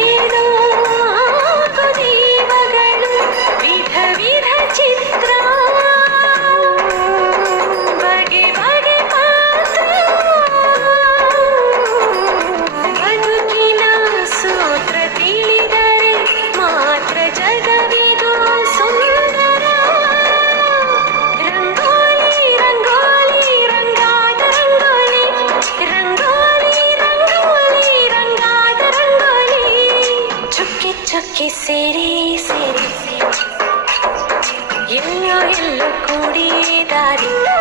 ஏதோ ಚಕ್ಕಿ ಸೇರಿ ಸೇರಿ ಎಲ್ಲೋ ಎಲ್ಲೋ ಕೂಡಿ ದಾರಿ.